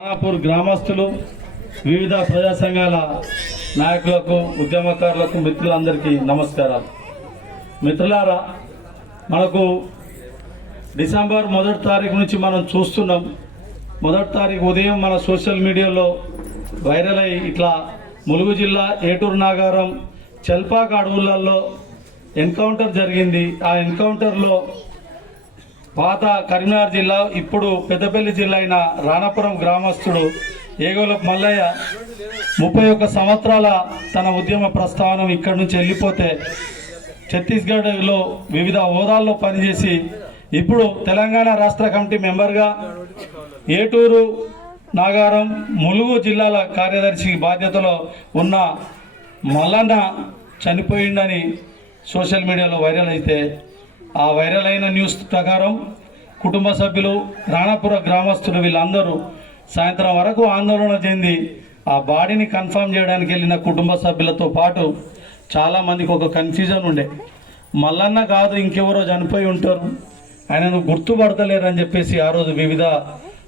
ఖానాపూర్ గ్రామస్తులు వివిధ ప్రజా సంఘాల నాయకులకు ఉద్యమకారులకు మిత్రులందరికీ నమస్కారాలు. మిత్రులారా మనకు డిసెంబర్ మొదటి తారీఖు నుంచి మనం చూస్తున్నాం. మొదటి తారీఖు ఉదయం మన సోషల్ మీడియాలో వైరల్ అయ్యి ఇట్లా ములుగు జిల్లా ఏటూరు నాగారం చెల్పాక అడవులలో ఎన్కౌంటర్ జరిగింది. ఆ ఎన్కౌంటర్లో పాత కరీంనగర్ జిల్లా ఇప్పుడు పెద్దపల్లి జిల్లా అయిన రాణాపురం గ్రామస్తుడు ఏగోల మల్లయ్య ముప్పై ఒక్క సంవత్సరాల తన ఉద్యమ ప్రస్థానం ఇక్కడి నుంచి వెళ్ళిపోతే ఛత్తీస్గఢ్లో వివిధ హోదాల్లో పనిచేసి ఇప్పుడు తెలంగాణ రాష్ట్ర కమిటీ మెంబర్గా ఏటూరు నాగారం ములుగు జిల్లాల కార్యదర్శి బాధ్యతలో ఉన్న మల్లన్న చనిపోయిండని సోషల్ మీడియాలో వైరల్ అయితే ఆ వైరల్ అయిన న్యూస్ ప్రకారం కుటుంబ సభ్యులు రాణాపుర గ్రామస్తులు వీళ్ళందరూ సాయంత్రం వరకు ఆందోళన చెంది ఆ బాడీని కన్ఫర్మ్ చేయడానికి వెళ్ళిన కుటుంబ సభ్యులతో పాటు చాలామందికి ఒక కన్ఫ్యూజన్ ఉండే. మల్లన్న కాదు ఇంకెవరో చనిపోయి ఉంటారు. ఆయనను గుర్తుపడతలేరు అని చెప్పేసి ఆ రోజు వివిధ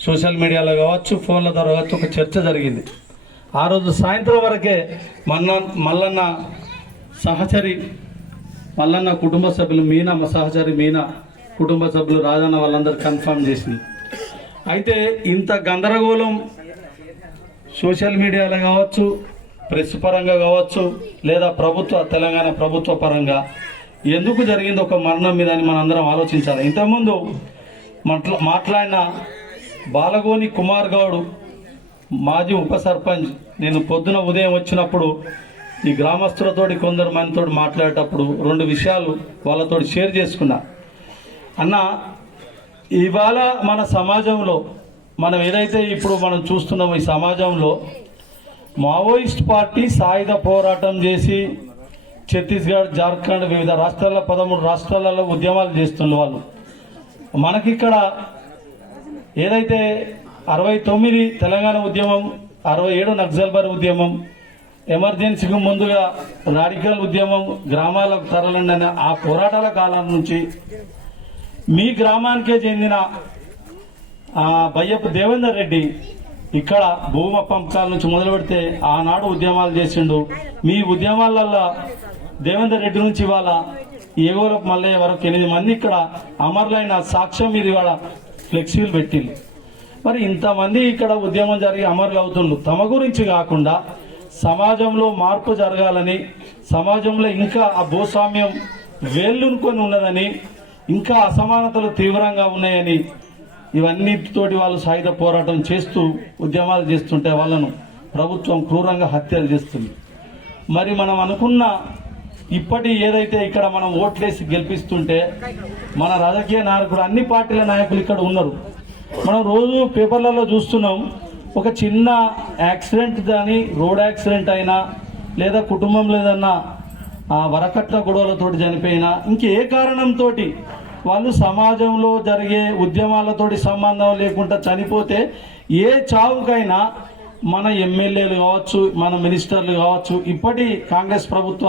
సోషల్ మీడియాలో కావచ్చు ఫోన్ల ద్వారా కావచ్చు ఒక చర్చ జరిగింది. ఆ రోజు సాయంత్రం వరకే మన్న మల్లన్న సహచరి మల్లన్న కుటుంబ సభ్యులు మీనా మా సహచరి మీనా కుటుంబ సభ్యులు రాజన్న వాళ్ళందరూ కన్ఫర్మ్ చేసింది. అయితే ఇంత గందరగోళం సోషల్ మీడియాలో కావచ్చు ప్రెస్ పరంగా కావచ్చు లేదా ప్రభుత్వ తెలంగాణ ప్రభుత్వ పరంగా ఎందుకు జరిగింది ఒక మరణం మీద అని మనందరం ఆలోచించాలి. ఇంతకుముందు మాట్లా మాట్లాడిన బాలగోని కుమార్ గౌడ్ మాజీ ఉప సర్పంచ్ నేను పొద్దున ఉదయం వచ్చినప్పుడు ఈ గ్రామస్తులతోటి కొందరు మనతో మాట్లాడేటప్పుడు రెండు విషయాలు వాళ్ళతో షేర్ చేసుకున్నా. అన్న ఇవాళ మన సమాజంలో మనం ఏదైతే ఇప్పుడు మనం చూస్తున్నాం ఈ సమాజంలో మావోయిస్ట్ పార్టీ సాయుధ పోరాటం చేసి ఛత్తీస్గఢ్ జార్ఖండ్ వివిధ రాష్ట్రాల పదమూడు రాష్ట్రాలలో ఉద్యమాలు చేస్తున్న వాళ్ళు. మనకిక్కడ ఏదైతే అరవై తొమ్మిది తెలంగాణ ఉద్యమం అరవై ఏడు నక్సల్బర్ ఉద్యమం ఎమర్జెన్సీకి ముందుగా రాడికల్ ఉద్యమం గ్రామాలకు తరలిండి ఆ పోరాటాల కాలం నుంచి మీ గ్రామానికే చెందిన ఆ బయ్యప్ప దేవేందర్ రెడ్డి ఇక్కడ భూమ పంపకాల నుంచి మొదలు పెడితే ఆనాడు ఉద్యమాలు చేసిండు. మీ ఉద్యమాలల్లో దేవేందర్ రెడ్డి నుంచి ఇవాళ ఏగోలకు మల్లయ్య వరకు ఎనిమిది మంది ఇక్కడ అమరులైన సాక్ష్యం మీరు ఇవాళ ఫ్లెక్సీలు పెట్టింది మరి ఇంతమంది ఇక్కడ ఉద్యమం జరిగి అమరులు అవుతుండ్రు తమ గురించి కాకుండా సమాజంలో మార్పు జరగాలని సమాజంలో ఇంకా ఆ భూస్వామ్యం వేళ్ళునుకొని ఉన్నదని ఇంకా అసమానతలు తీవ్రంగా ఉన్నాయని ఇవన్నీతోటి వాళ్ళు సాయుధ పోరాటం చేస్తూ ఉద్యమాలు చేస్తుంటే వాళ్ళను ప్రభుత్వం క్రూరంగా హత్యలు చేస్తుంది. మరి మనం అనుకున్న ఇప్పటి ఏదైతే ఇక్కడ మనం ఓట్లేసి గెలిపిస్తుంటే మన రాజకీయ నాయకులు అన్ని పార్టీల నాయకులు ఇక్కడ ఉన్నారు. మనం రోజు పేపర్లలో చూస్తున్నాం ఒక చిన్న యాక్సిడెంట్ కానీ రోడ్ యాక్సిడెంట్ అయినా లేదా కుటుంబంలో ఏదన్నా వరకట్ల గొడవలతోటి చనిపోయినా ఇంకే కారణంతో వాళ్ళు సమాజంలో జరిగే ఉద్యమాలతోటి సంబంధం లేకుండా చనిపోతే ఏ చావుకైనా మన ఎమ్మెల్యేలు కావచ్చు మన మినిస్టర్లు కావచ్చు ఇప్పటి కాంగ్రెస్ ప్రభుత్వ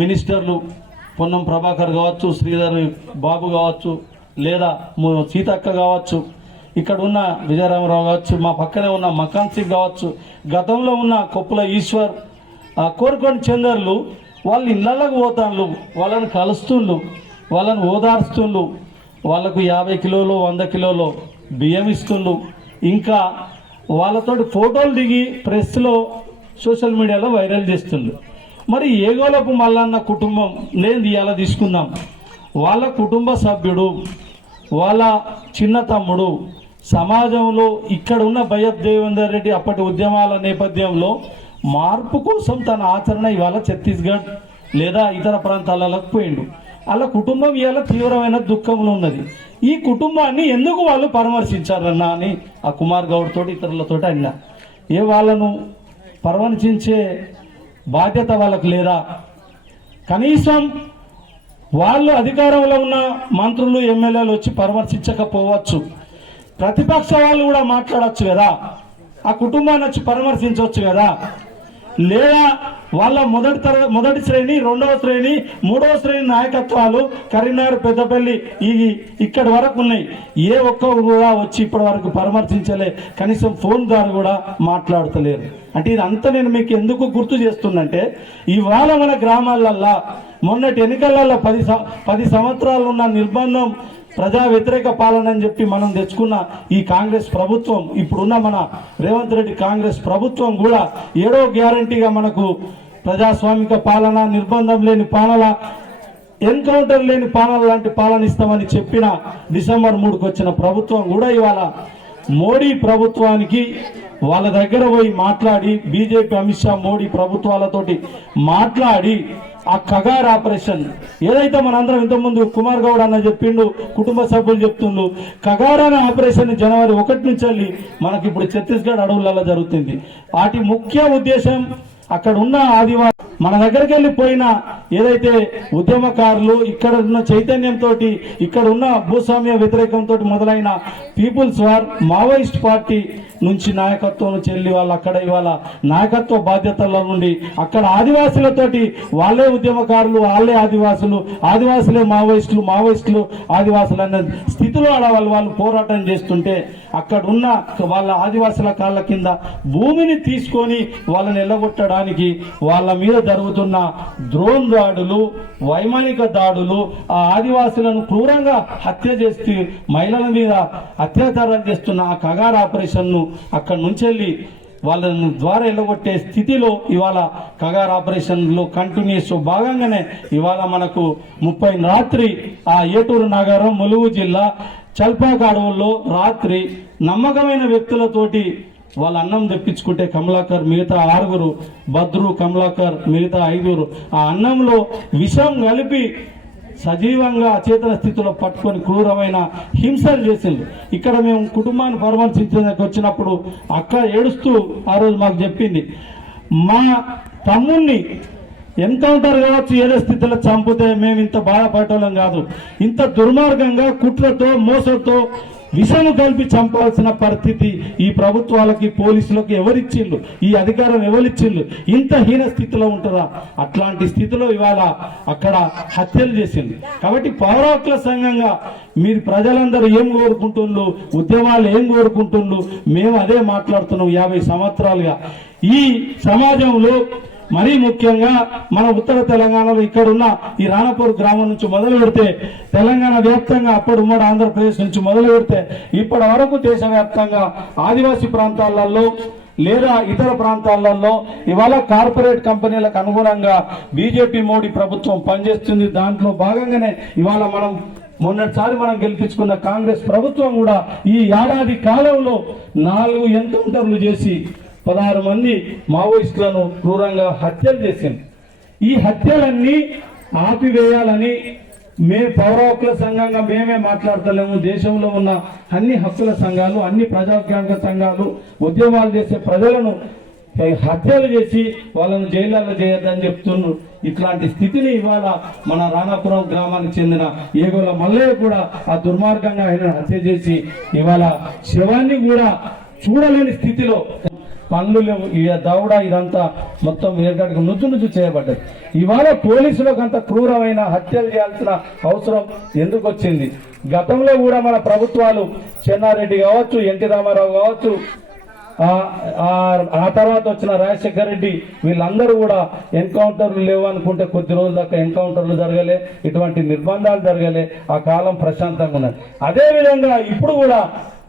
మినిస్టర్లు పొన్నం ప్రభాకర్ కావచ్చు శ్రీధర్ బాబు కావచ్చు లేదా సీతక్క కావచ్చు ఇక్కడ ఉన్న విజయరామరావు కావచ్చు మా పక్కనే ఉన్న మకాన్ సింగ్ కావచ్చు గతంలో ఉన్న కొప్పుల ఈశ్వర్ ఆ, కోరుకొని చెందర్లు వాళ్ళు ఇళ్ళకు పోతాండ్లు వాళ్ళని కలుస్తుండ్రు వాళ్ళని ఓదార్స్తుండ్రు వాళ్ళకు యాభై కిలోలు వంద కిలోలు బియ్యం ఇస్తుండ్రు ఇంకా వాళ్ళతో ఫోటోలు దిగి ప్రెస్లో సోషల్ మీడియాలో వైరల్ చేస్తుండ్రు మరి ఏగోలపు మల్లన్న కుటుంబం నేను ఇవాళ తీసుకుందాం. వాళ్ళ కుటుంబ సభ్యుడు వాళ్ళ చిన్న తమ్ముడు సమాజంలో ఇక్కడ ఉన్న భయత్ దేవేందర్ రెడ్డి అప్పటి ఉద్యమాల నేపథ్యంలో మార్పు కోసం తన ఆచరణ ఇవాళ ఛత్తీస్గఢ్ లేదా ఇతర ప్రాంతాలకు పోయిండు. వాళ్ళ కుటుంబం ఇవాళ తీవ్రమైన దుఃఖంలో ఉన్నది. ఈ కుటుంబాన్ని ఎందుకు వాళ్ళు పరామర్శించారన్నా అని ఆ కుమార్ గౌడ్ తోటి ఇతరులతోటి అన్నా ఏ వాళ్ళను పరామర్శించే బాధ్యత వాళ్ళకు లేదా? కనీసం వాళ్ళు అధికారంలో ఉన్న మంత్రులు ఎమ్మెల్యేలు వచ్చి పరామర్శించకపోవచ్చు. ప్రతిపక్ష వాళ్ళు కూడా మాట్లాడచ్చు కదా? ఆ కుటుంబాన్ని వచ్చి పరామర్శించవచ్చు కదా? లేదా వాళ్ళ మొదటి తర మొదటి శ్రేణి రెండవ శ్రేణి మూడవ శ్రేణి నాయకత్వాలు కరీంనగర్ పెద్దపల్లి ఈ ఇక్కడి వరకు ఉన్నాయి. ఏ ఒక్కరు కూడా వచ్చి ఇప్పటి వరకు పరామర్శించలే. కనీసం ఫోన్ ద్వారా కూడా మాట్లాడతలేరు. అంటే ఇదంతా నేను మీకు ఎందుకు గుర్తు చేస్తున్నంటే ఇవాళ మన గ్రామాలల్లో మొన్నటి ఎన్నికలలో పది సం- పది సంవత్సరాలు ఉన్న నిర్బంధం ప్రజా వ్యతిరేక పాలన అని చెప్పి మనం తెచ్చుకున్న ఈ కాంగ్రెస్ ప్రభుత్వం ఇప్పుడున్న మన రేవంత్ రెడ్డి కాంగ్రెస్ ప్రభుత్వం కూడా ఏడో గ్యారంటీగా మనకు ప్రజాస్వామిక పాలన నిర్బంధం లేని పాలన ఎన్కౌంటర్ లేని పాలన లాంటి పాలన ఇస్తామని చెప్పిన డిసెంబర్ మూడుకు వచ్చిన ప్రభుత్వం కూడా ఇవాళ మోడీ ప్రభుత్వానికి వాళ్ళ దగ్గర పోయి మాట్లాడి బీజేపీ అమిత్ షా మోడీ ప్రభుత్వాలతోటి మాట్లాడి ఆ కగార్ ఆపరేషన్. ఏదైతే మనందరం ఇంతకుముందు కుమార్ గౌడ్ అన్న చెప్పిండు కుటుంబ సభ్యులు చెప్తుండ్రు కగార్ అనే ఆపరేషన్ జనవరి ఒకటి నుంచి వెళ్ళి మనకి ఇప్పుడు ఛత్తీస్గఢ్ అడవులలో జరుగుతుంది. వాటి ముఖ్య ఉద్దేశం అక్కడ ఉన్న ఆదివాసి మన దగ్గరికి వెళ్ళిపోయిన ఏదైతే ఉద్యమకారులు ఇక్కడ ఉన్న చైతన్యంతో ఇక్కడ ఉన్న భూస్వామ్య వ్యతిరేకంతో మొదలైన పీపుల్స్ వార్ మావోయిస్ట్ పార్టీ నుంచి నాయకత్వం చెల్లి వాళ్ళు అక్కడ ఇవాళ నాయకత్వ బాధ్యతల నుండి అక్కడ ఆదివాసులతోటి వాళ్ళే ఉద్యమకారులు వాళ్ళే ఆదివాసులు ఆదివాసులే మావోయిస్టులు మావోయిస్టులు ఆదివాసులు అనే స్థితిలో ఆడవాళ్ళు వాళ్ళు వాళ్ళు పోరాటం చేస్తుంటే అక్కడ ఉన్న వాళ్ళ ఆదివాసుల కాళ్ళ కింద భూమిని తీసుకొని వాళ్ళని ఎల్లగొట్టడానికి వాళ్ళ మీద జరుగుతున్న డ్రోన్ దాడులు వైమానిక దాడులు ఆ ఆదివాసులను క్రూరంగా హత్య చేస్తూ మహిళల మీద అత్యాచారం చేస్తున్న ఆ కగార్ ఆపరేషన్ను అక్కడి నుంచి వెళ్ళి వాళ్ళని ద్వారా వెళ్ళగొట్టే స్థితిలో ఇవాళ కగార్ ఆపరేషన్లో కంటిన్యూస్ భాగంగానే ఇవాళ మనకు ముప్పై రాత్రి ఆ ఏటూరు నగరం ములుగు జిల్లా చల్పాక అడవుల్లో రాత్రి నమ్మకమైన వ్యక్తులతోటి వాళ్ళ అన్నం తెప్పించుకుంటే కమలాకర్ మిగతా ఆరుగురు భద్రు కమలాకర్ మిగతా ఐదుగురు ఆ అన్నంలో విషం కలిపి సజీవంగా అచేతన స్థితిలో పట్టుకొని క్రూరమైన హింసలు చేసింది. ఇక్కడ మేము కుటుంబాన్ని పరామర్శించడానికి వచ్చినప్పుడు అక్క ఏడుస్తూ ఆ రోజు మాకు చెప్పింది మా తమ్ముణ్ణి ఎన్కౌంటర్ కావచ్చు ఏదో స్థితిలో చంపితే మేము ఇంత బాధపడటం కాదు. ఇంత దుర్మార్గంగా కుట్రతో మోసంతో విషము కలిపి చంపాల్సిన పరిస్థితి ఈ ప్రభుత్వాలకి పోలీసులకు ఎవరిచ్చిండ్రు? ఈ అధికారం ఎవరిచ్చిండ్రు? ఇంత హీన స్థితిలో ఉంటుందా అట్లాంటి స్థితిలో ఇవాళ అక్కడ హత్యలు చేసింది కాబట్టి పౌరాకుల సంఘంగా మీరు ప్రజలందరూ ఏం కోరుకుంటుండ్రు? ఉద్యమాలు ఏం కోరుకుంటుండ్రు? మేము అదే మాట్లాడుతున్నాం యాభై సంవత్సరాలుగా. ఈ సమాజంలో మరీ ముఖ్యంగా మన ఉత్తర తెలంగాణలో ఇక్కడున్న ఈ రాణపూర్ గ్రామం నుంచి మొదలు పెడితే తెలంగాణ వ్యాప్తంగా అప్పుడు ఉమ్మడి ఆంధ్రప్రదేశ్ నుంచి మొదలు పెడితే ఇప్పటి వరకు దేశవ్యాప్తంగా ఆదివాసీ ప్రాంతాలలో లేదా ఇతర ప్రాంతాలలో ఇవాళ కార్పొరేట్ కంపెనీలకు అనుగుణంగా బీజేపీ మోడీ ప్రభుత్వం పనిచేస్తుంది. దాంట్లో భాగంగానే ఇవాళ మనం మొన్నటిసారి మనం గెలిపించుకున్న కాంగ్రెస్ ప్రభుత్వం కూడా ఈ ఏడాది కాలంలో నాలుగు ఎన్కౌంటర్లు చేసి పదహారు మంది మావోయిస్టులను క్రూరంగా హత్యలు చేసింది ఈ హత్యలన్నీ ఆపివేయాలని మే పౌర హక్కుల సంఘంగా మేమే మాట్లాడతలేము. దేశంలో ఉన్న అన్ని హక్కుల సంఘాలు అన్ని ప్రజాస్వామిక సంఘాలు ఉద్యమాలు చేసే ప్రజలను హత్యలు చేసి వాళ్ళను జైళ్ళలో చేయొద్దని చెప్తున్నారు ఇట్లాంటి స్థితిని ఇవాళ మన రాణాపురం గ్రామానికి చెందిన ఏగోల మల్లయ్య కూడా ఆ దుర్మార్గంగా ఆయన హత్య చేసి ఇవాళ శవాన్ని కూడా చూడలేని స్థితిలో పనులు దౌడ ఇదంతా మొత్తం ఏర్పాటు నుజ్జు నుజ్జు చేయబడ్డది ఇవాళ పోలీసులకు అంత క్రూరమైన హత్యలు చేయాల్సిన అవసరం ఎందుకు వచ్చింది? గతంలో కూడా మన ప్రభుత్వాలు చెన్నారెడ్డి కావచ్చు ఎన్టీ రామారావు కావచ్చు ఆ- తర్వాత వచ్చిన రాజశేఖర్ రెడ్డి వీళ్ళందరూ కూడా ఎన్కౌంటర్లు లేవు అనుకుంటే కొద్ది రోజుల దాకా ఎన్కౌంటర్లు జరగలే ఇటువంటి నిర్బంధాలు జరగలే ఆ కాలం ప్రశాంతంగా ఉన్నది. అదే విధంగా ఇప్పుడు కూడా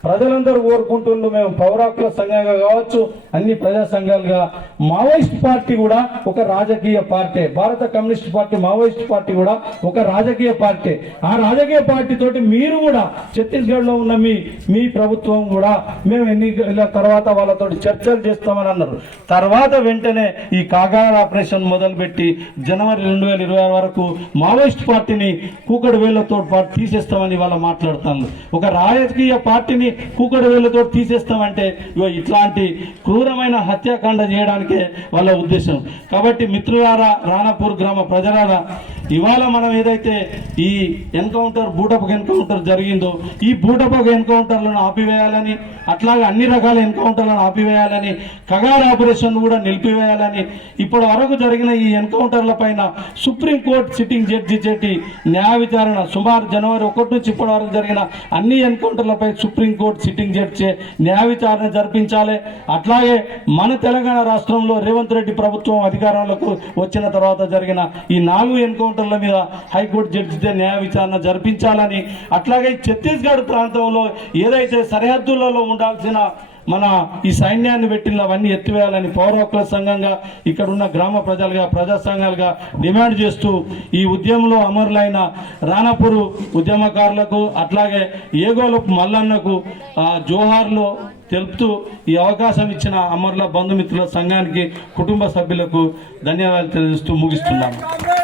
ప్రజలందరూ కోరుకుంటుండ్రు. మేము పౌరాకుల సంఘంగా కావచ్చు అన్ని ప్రజా సంఘాలుగా. మావోయిస్ట్ పార్టీ కూడా ఒక రాజకీయ పార్టీ. భారత కమ్యూనిస్ట్ పార్టీ మావోయిస్ట్ పార్టీ కూడా ఒక రాజకీయ పార్టీ. ఆ రాజకీయ పార్టీ తోటి మీరు కూడా ఛత్తీస్గఢ్లో ఉన్న మీ మీ ప్రభుత్వం కూడా మేము ఎన్నికల తర్వాత వాళ్ళతో చర్చలు చేస్తామని అన్నారు. తర్వాత వెంటనే ఈ కాగార్ ఆపరేషన్ మొదలుపెట్టి జనవరి రెండు వేల ఇరవై వరకు మావోయిస్ట్ పార్టీని కూకడు వేళ్ళతో పాటు తీసేస్తామని వాళ్ళ మాట్లాడుతున్నారు ఒక రాజకీయ పార్టీని కుక్కడి వేళ్ళతో తీసేస్తామంటే ఇగో ఇట్లాంటి క్రూరమైన హత్యాకాండ చేయడానికే వాళ్ళ ఉద్దేశం. కాబట్టి మిత్రులారా రాణాపూర్ గ్రామ ప్రజలారా ఇవాళ మనం ఏదైతే ఈ ఎన్కౌంటర్ బూటపక ఎన్కౌంటర్ జరిగిందో ఈ బూటపక ఎన్కౌంటర్లను ఆపివేయాలని అట్లాగే అన్ని రకాల ఎన్కౌంటర్లను ఆపివేయాలని కగార్ ఆపరేషన్ కూడా నిలిపివేయాలని ఇప్పటి వరకు జరిగిన ఈ ఎన్కౌంటర్ల పైన సుప్రీంకోర్టు సిట్టింగ్ జడ్జి చేటి న్యాయ విచారణ సుమారు జనవరి ఒకటి నుంచి ఇప్పటి వరకు జరిగిన అన్ని ఎన్కౌంటర్లపై సుప్రీంకోర్టు సిట్టింగ్ జడ్జి న్యాయ విచారణ జరిపించాలి. అట్లాగే మన తెలంగాణ రాష్ట్రంలో రేవంత్ రెడ్డి ప్రభుత్వం అధికారంలోకి వచ్చిన తర్వాత జరిగిన ఈ నాలుగు ఎన్కౌంటర్ల మీద హైకోర్టు జడ్జితే న్యాయ విచారణ జరిపించాలని. అట్లాగే ఛత్తీస్గఢ్ ప్రాంతంలో ఏదైతే సరిహద్దులలో ఉండాల్సిన మన ఈ సైన్యాన్ని పెట్టిన అవన్నీ ఎత్తివేయాలని పౌరహక్కుల సంఘంగా ఇక్కడ ఉన్న గ్రామ ప్రజలుగా ప్రజా సంఘాలుగా డిమాండ్ చేస్తూ ఈ ఉద్యమంలో అమరులైన రాణాపూర్ ఉద్యమకారులకు అట్లాగే ఏగోలు మల్లన్నకు జోహార్లో తెలుపుతూ ఈ అవకాశం ఇచ్చిన అమరుల బంధుమిత్రుల సంఘానికి కుటుంబ సభ్యులకు ధన్యవాదాలు తెలియజేస్తూ ముగిస్తున్నాను.